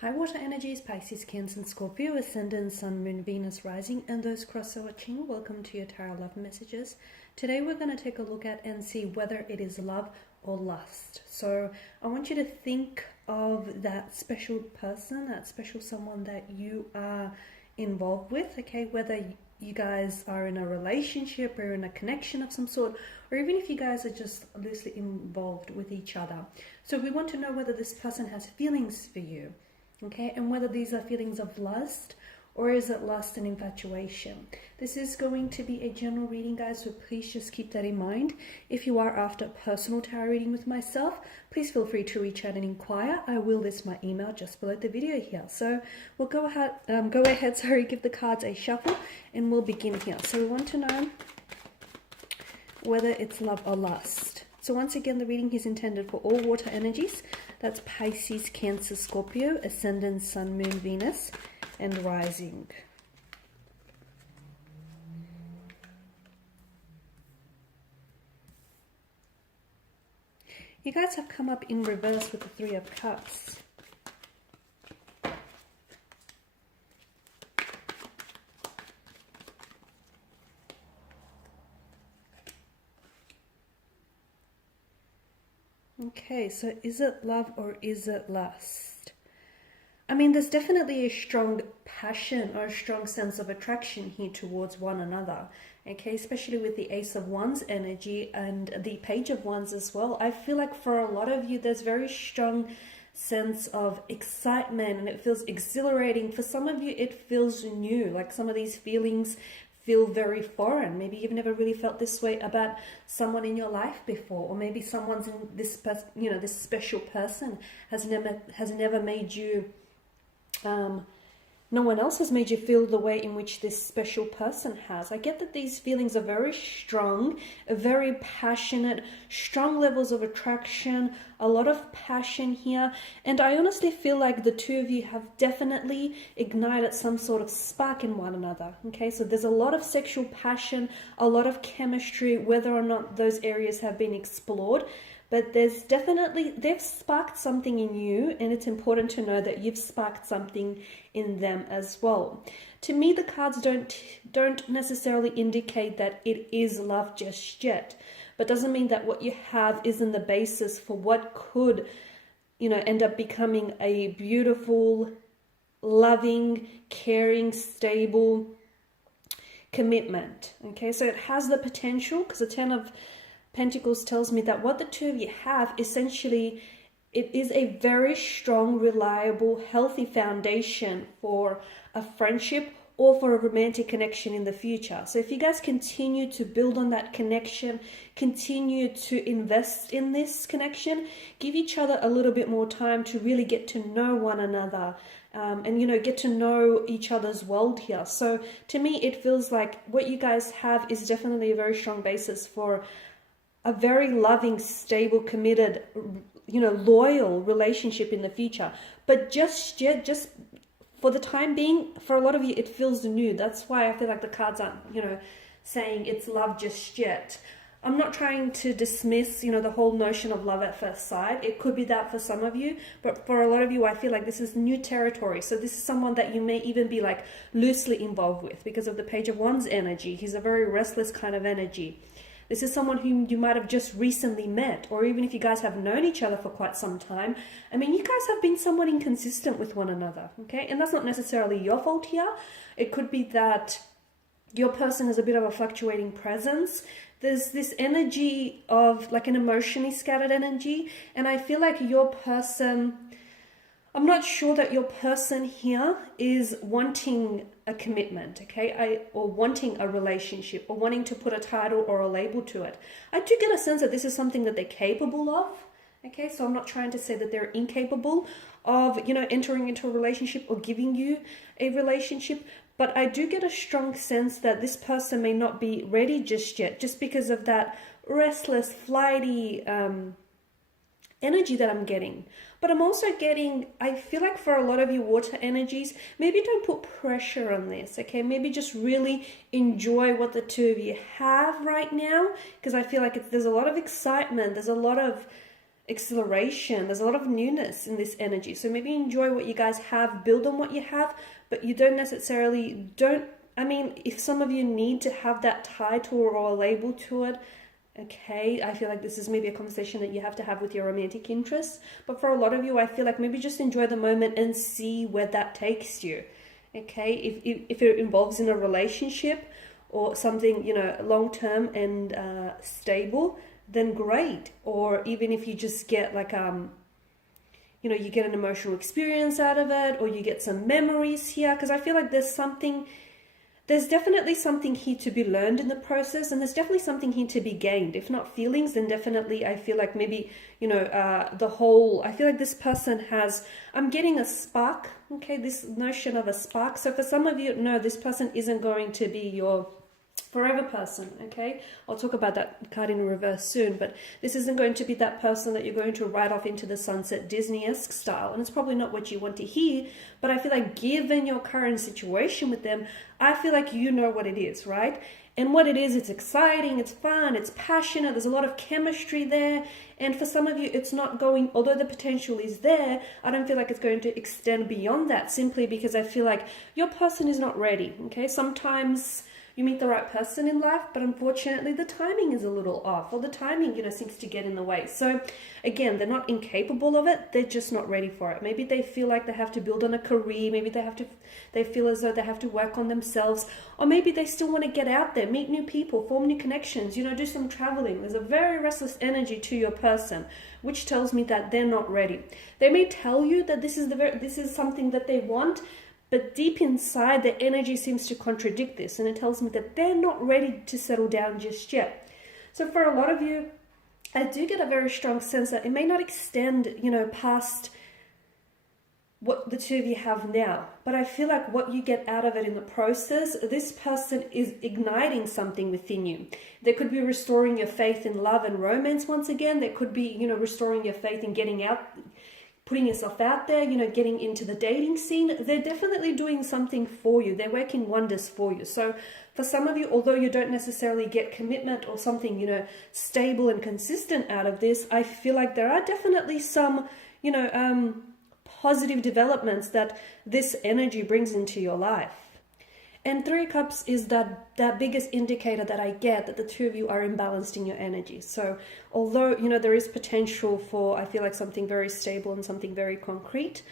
High water energies, Pisces, Cancer, and Scorpio, Ascendant, Sun, Moon, Venus, Rising, and those cross-watching. Welcome to your Tarot Love Messages. Today we're going to take a look at and see whether it is love or lust. So I want you to think of that special person, that special someone that you are involved with, okay? Whether you guys are in a relationship or in a connection of some sort, or even if you guys are just loosely involved with each other. So we want to know whether this person has feelings for you. Okay, and whether these are feelings of lust or is it lust and infatuation. This is going to be a general reading, guys, so please just keep that in mind. If you are after a personal tarot reading with myself, please feel free to reach out and inquire. I will list my email just below the video here. So we'll go ahead, give the cards a shuffle and we'll begin here. So we want to know whether it's love or lust. So once again, the reading is intended for all water energies. That's Pisces, Cancer, Scorpio, Ascendant, Sun, Moon, Venus, and Rising. You guys have come up in reverse with the Three of Cups. Okay, so is it love or is it lust? I mean, there's definitely a strong passion or a strong sense of attraction here towards one another. Okay, especially with the Ace of Wands energy and the Page of Wands as well. I feel like for a lot of you, there's very strong sense of excitement and it feels exhilarating. For some of you, it feels new, like some of these feelings feel very foreign. Maybe you've never really felt this way about someone in your life before, or maybe someone's in this, this special person has never made you, no one else has made you feel the way in which this special person has. I get that these feelings are very strong, very passionate, strong levels of attraction, a lot of passion here. And I honestly feel like the two of you have definitely ignited some sort of spark in one another. Okay, so there's a lot of sexual passion, a lot of chemistry, whether or not those areas have been explored. But there's definitely, they've sparked something in you, and it's important to know that you've sparked something in them as well. To me, the cards don't necessarily indicate that it is love just yet, but doesn't mean that what you have isn't the basis for what could, end up becoming a beautiful, loving, caring, stable commitment. Okay, so it has the potential, because the Ten of Pentacles tells me that what the two of you have, essentially, it is a very strong, reliable, healthy foundation for a friendship or for a romantic connection in the future. So if you guys continue to build on that connection, continue to invest in this connection, give each other a little bit more time to really get to know one another, and get to know each other's world here. So to me, it feels like what you guys have is definitely a very strong basis for a very loving, stable, committed, loyal relationship in the future. But just for the time being, for a lot of you, it feels new. That's why I feel like the cards aren't, saying it's love just yet. I'm not trying to dismiss, the whole notion of love at first sight. It could be that for some of you, but for a lot of you, I feel like this is new territory. So this is someone that you may even be like loosely involved with because of the Page of Wands energy. He's a very restless kind of energy. This is someone whom you might have just recently met, or even if you guys have known each other for quite some time. I mean, you guys have been somewhat inconsistent with one another, okay? And that's not necessarily your fault here. It could be that your person has a bit of a fluctuating presence. There's this energy of like an emotionally scattered energy, and I feel like your person, I'm not sure that your person here is wanting a commitment, okay, or wanting a relationship, or wanting to put a title or a label to it. I do get a sense that this is something that they're capable of, okay, so I'm not trying to say that they're incapable of, entering into a relationship or giving you a relationship, but I do get a strong sense that this person may not be ready just yet, just because of that restless, flighty energy that I'm getting. But I'm also getting, I feel like for a lot of you water energies, maybe don't put pressure on this, okay? Maybe just really enjoy what the two of you have right now, because I feel like there's a lot of excitement, there's a lot of acceleration. There's a lot of newness in this energy. So maybe enjoy what you guys have, build on what you have, but you don't necessarily, I mean, if some of you need to have that title or a label to it, okay, I feel like this is maybe a conversation that you have to have with your romantic interests. But for a lot of you, I feel like maybe just enjoy the moment and see where that takes you. Okay, if it involves in a relationship or something, you know, long-term and stable, then great. Or even if you just get like, you know, you get an emotional experience out of it, or you get some memories here, because I feel like there's definitely something here to be learned in the process, and there's definitely something here to be gained. If not feelings, then definitely I feel like maybe, you know, I feel like this person has, I'm getting a spark, okay, this notion of a spark. So for some of you, no, this person isn't going to be your forever person, okay? I'll talk about that card in reverse soon, but this isn't going to be that person that you're going to ride off into the sunset Disney-esque style, and it's probably not what you want to hear, but I feel like given your current situation with them, I feel like you know what it is, right? And what it is, it's exciting, it's fun, it's passionate, there's a lot of chemistry there, and for some of you, it's not going, although the potential is there, I don't feel like it's going to extend beyond that, simply because I feel like your person is not ready, okay? Sometimes you meet the right person in life, but unfortunately the timing is a little off, or the timing, you know, seems to get in the way. So again, they're not incapable of it, they're just not ready for it. Maybe they feel like they have to build on a career, maybe they feel as though they have to work on themselves, or maybe they still want to get out there, meet new people, form new connections, you know, do some traveling. There's a very restless energy to your person, which tells me that they're not ready. They may tell you that this is something that they want, but deep inside, the energy seems to contradict this, and it tells me that they're not ready to settle down just yet. So for a lot of you, I do get a very strong sense that it may not extend, you know, past what the two of you have now. But I feel like what you get out of it in the process, this person is igniting something within you. There could be restoring your faith in love and romance once again. There could be, you know, restoring your faith in getting out, putting yourself out there, you know, getting into the dating scene. They're definitely doing something for you. They're working wonders for you. So for some of you, although you don't necessarily get commitment or something, you know, stable and consistent out of this, I feel like there are definitely some, you know, positive developments that this energy brings into your life. And Three of Cups is that biggest indicator that I get that the two of you are imbalanced in your energy. So although, you know, there is potential for, I feel like, something very stable and something very concrete,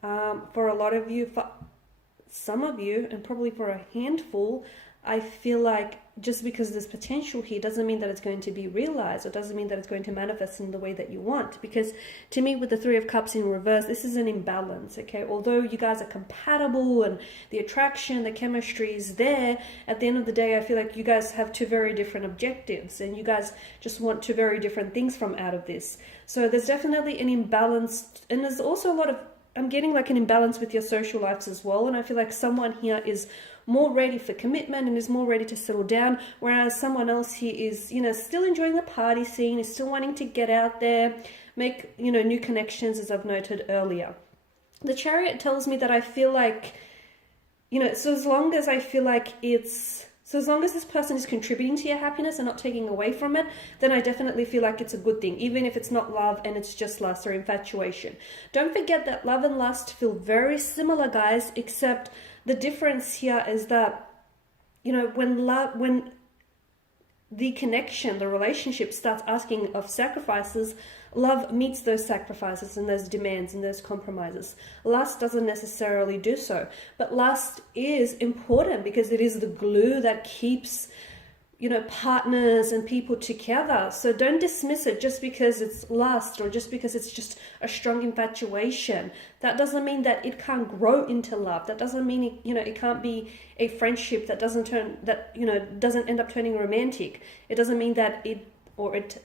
for a lot of you, for some of you, and probably for a handful, I feel like just because there's potential here doesn't mean that it's going to be realized, or doesn't mean that it's going to manifest in the way that you want. Because to me, with the Three of Cups in reverse, this is an imbalance, okay? Although you guys are compatible and the attraction, the chemistry is there, at the end of the day, I feel like you guys have two very different objectives, and you guys just want two very different things from out of this. So there's definitely an imbalance, and there's also a lot of, I'm getting like an imbalance with your social lives as well. And I feel like someone here is more ready for commitment and is more ready to settle down, whereas someone else here is, you know, still enjoying the party scene, is still wanting to get out there, make, you know, new connections, as I've noted earlier. The Chariot tells me that I feel like, you know, so as long as I feel like so as long as this person is contributing to your happiness and not taking away from it, then I definitely feel like it's a good thing, even if it's not love and it's just lust or infatuation. Don't forget that love and lust feel very similar, guys, except the difference here is that, you know, when the connection, the relationship starts asking of sacrifices, love meets those sacrifices and those demands and those compromises. Lust doesn't necessarily do so, but lust is important because it is the glue that keeps, you know, partners and people together. So don't dismiss it just because it's lust or just because it's just a strong infatuation. That doesn't mean that it can't grow into love. That doesn't mean it, you know, it can't be a friendship that doesn't end up turning romantic. It doesn't mean that it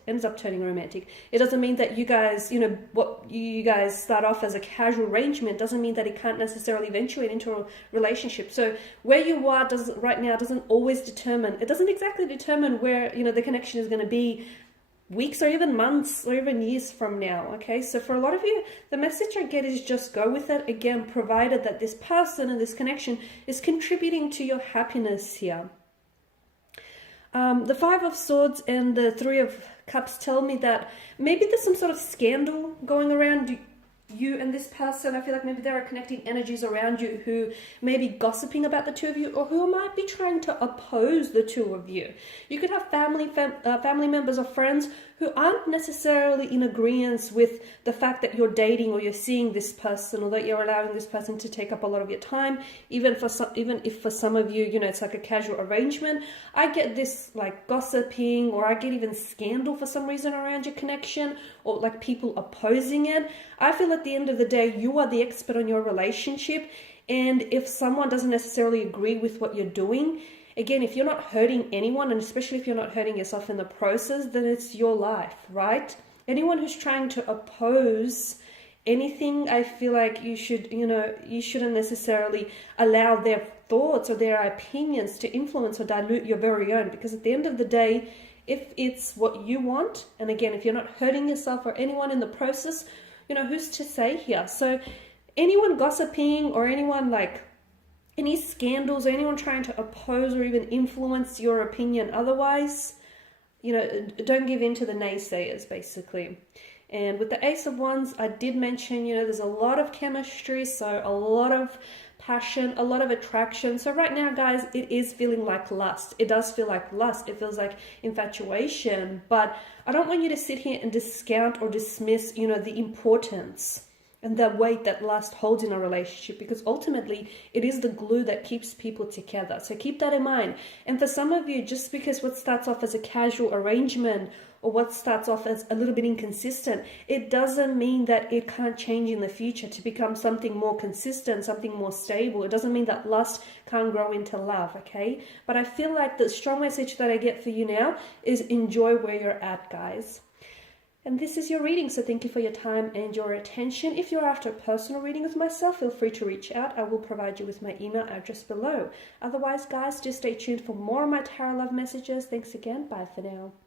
ends up turning romantic. It doesn't mean that you guys, you know, what you guys start off as a casual arrangement doesn't mean that it can't necessarily eventuate into a relationship. So where you are right now doesn't always determine, it doesn't exactly determine where, you know, the connection is going to be weeks or even months or even years from now. Okay, so for a lot of you, the message I get is just go with it, again, provided that this person and this connection is contributing to your happiness here. The Five of Swords and the Three of Cups tell me that maybe there's some sort of scandal going around you and this person. I feel like maybe there are connecting energies around you who may be gossiping about the two of you, or who might be trying to oppose the two of you. You could have family members or friends who aren't necessarily in agreement with the fact that you're dating or you're seeing this person, or that you're allowing this person to take up a lot of your time. Even if for some of you, it's like a casual arrangement. I get this like gossiping, or I get even scandal for some reason around your connection, or like people opposing it. I feel at the end of the day, you are the expert on your relationship. And if someone doesn't necessarily agree with what you're doing, again, if you're not hurting anyone, and especially if you're not hurting yourself in the process, then it's your life, right? Anyone who's trying to oppose anything, I feel like you shouldn't necessarily allow their thoughts or their opinions to influence or dilute your very own. Because at the end of the day, if it's what you want, and again, if you're not hurting yourself or anyone in the process, who's to say here? So anyone gossiping, or anyone like any scandals, or anyone trying to oppose or even influence your opinion otherwise, don't give in to the naysayers, basically. And with the Ace of Wands, I did mention, there's a lot of chemistry, so a lot of passion, a lot of attraction. So right now, guys, it is feeling like lust. It does feel like lust. It feels like infatuation. But I don't want you to sit here and discount or dismiss, the importance and the weight that lust holds in a relationship, because ultimately it is the glue that keeps people together. So keep that in mind. And for some of you, just because what starts off as a casual arrangement, or what starts off as a little bit inconsistent, it doesn't mean that it can't change in the future to become something more consistent, something more stable. It doesn't mean that lust can't grow into love, okay? But I feel like the strong message that I get for you now is enjoy where you're at, guys. And this is your reading, so thank you for your time and your attention. If you're after a personal reading with myself, feel free to reach out. I will provide you with my email address below. Otherwise, guys, just stay tuned for more of my tarot love messages. Thanks again. Bye for now.